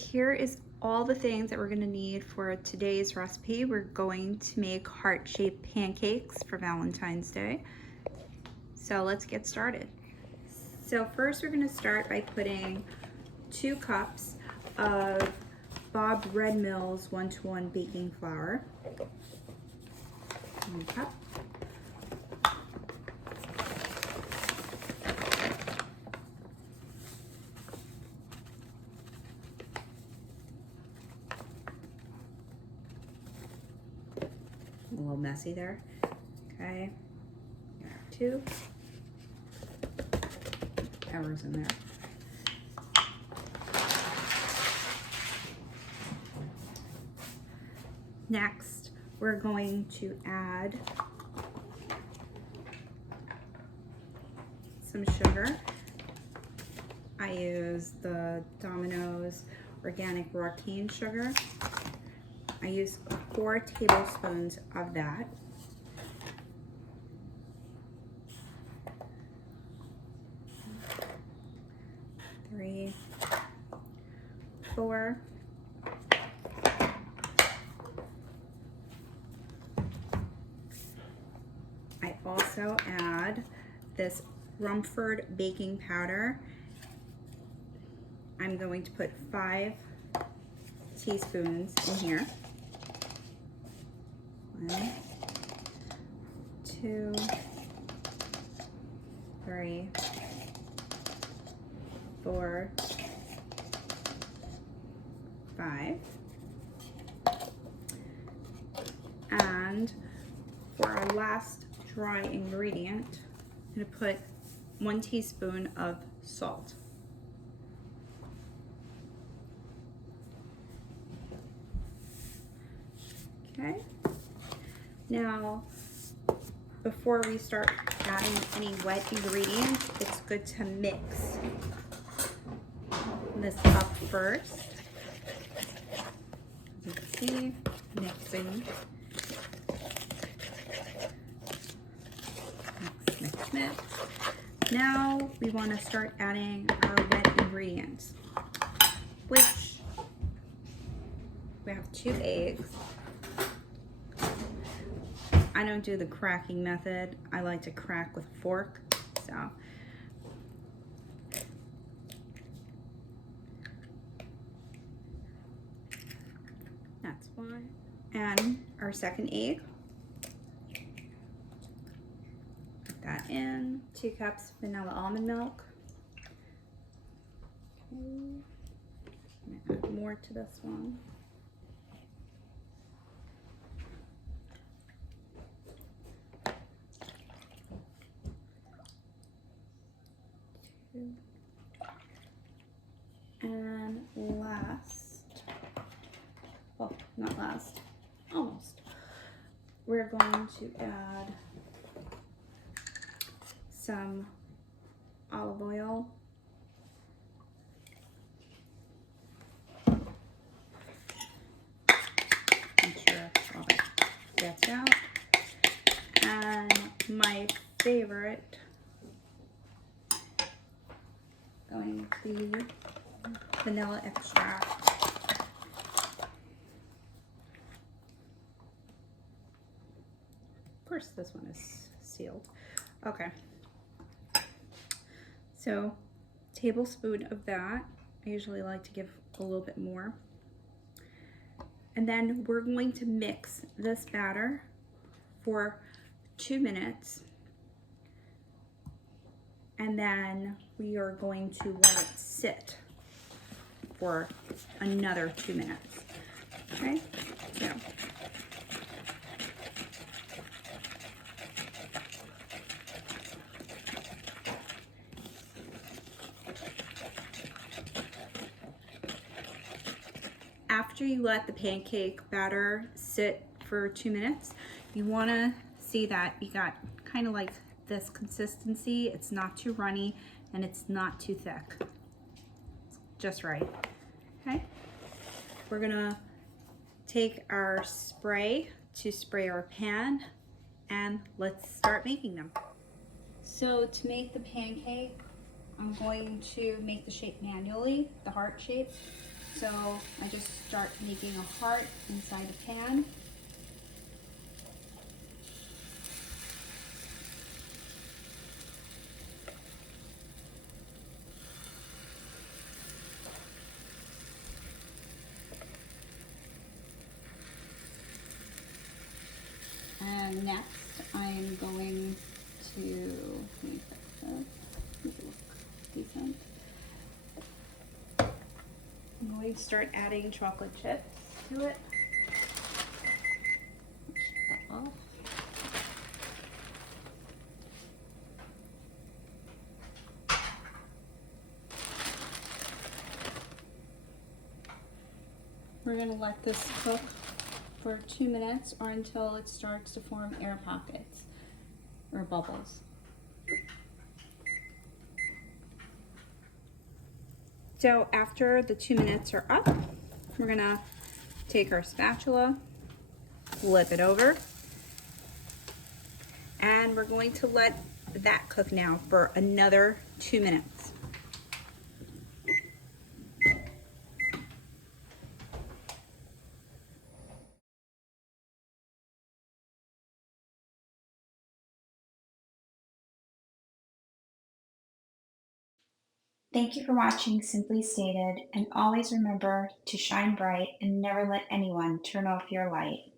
here is all the things that we're gonna need for today's recipe. We're going to make heart-shaped pancakes for Valentine's Day. So let's get started. So first we're gonna start by putting 2 cups of Bob Red Mill's 1-to-1 baking flour. 1 cup. A little messy there. Okay, there are 2. Errors in there. Next, we're going to add some sugar. I use the Domino's organic raw cane sugar. I use 4 tablespoons of that. Three, 4. I also add this Rumford baking powder. I'm going to put 5 teaspoons in here. 1, 2, 3, 4, 5. And for our last dry ingredient, I'm going to put 1 teaspoon of salt. Okay. Now, before we start adding any wet ingredients, it's good to mix this up first. As you can see, mixing. Mix, mix, mix. Now we want to start adding our wet ingredients, which we have 2 eggs. I don't do the cracking method. I like to crack with a fork, so. That's why. And our second egg. Put that in. 2 cups vanilla almond milk. Okay. I'm gonna add more to this one. 2. And last, well, not last, almost, we're going to add some olive oil. Make sure all that gets out. And my favorite, going to be vanilla extract. Of course, this one is sealed. Okay. So, tablespoon of that. I usually like to give a little bit more. And then we're going to mix this batter for 2 minutes. And then we are going to let it sit for another 2 minutes. Okay, so. After you let the pancake batter sit for 2 minutes, you want to see that you got kind of like this consistency. It's not too runny and it's not too thick. It's just right. Okay. We're gonna take our spray to spray our pan and let's start making them. So to make the pancake, I'm going to make the shape manually, the heart shape. So I just start making a heart inside the pan. And next I'm going to, let me fix this, make it look decent. I'm going to start adding chocolate chips to it. Shut that off. We're going to let this cook for 2 minutes or until it starts to form air pockets or bubbles. So after the 2 minutes are up, we're going to take our spatula, flip it over, and we're going to let that cook now for another 2 minutes. Thank you for watching Simply Stated, and always remember to shine bright and never let anyone turn off your light.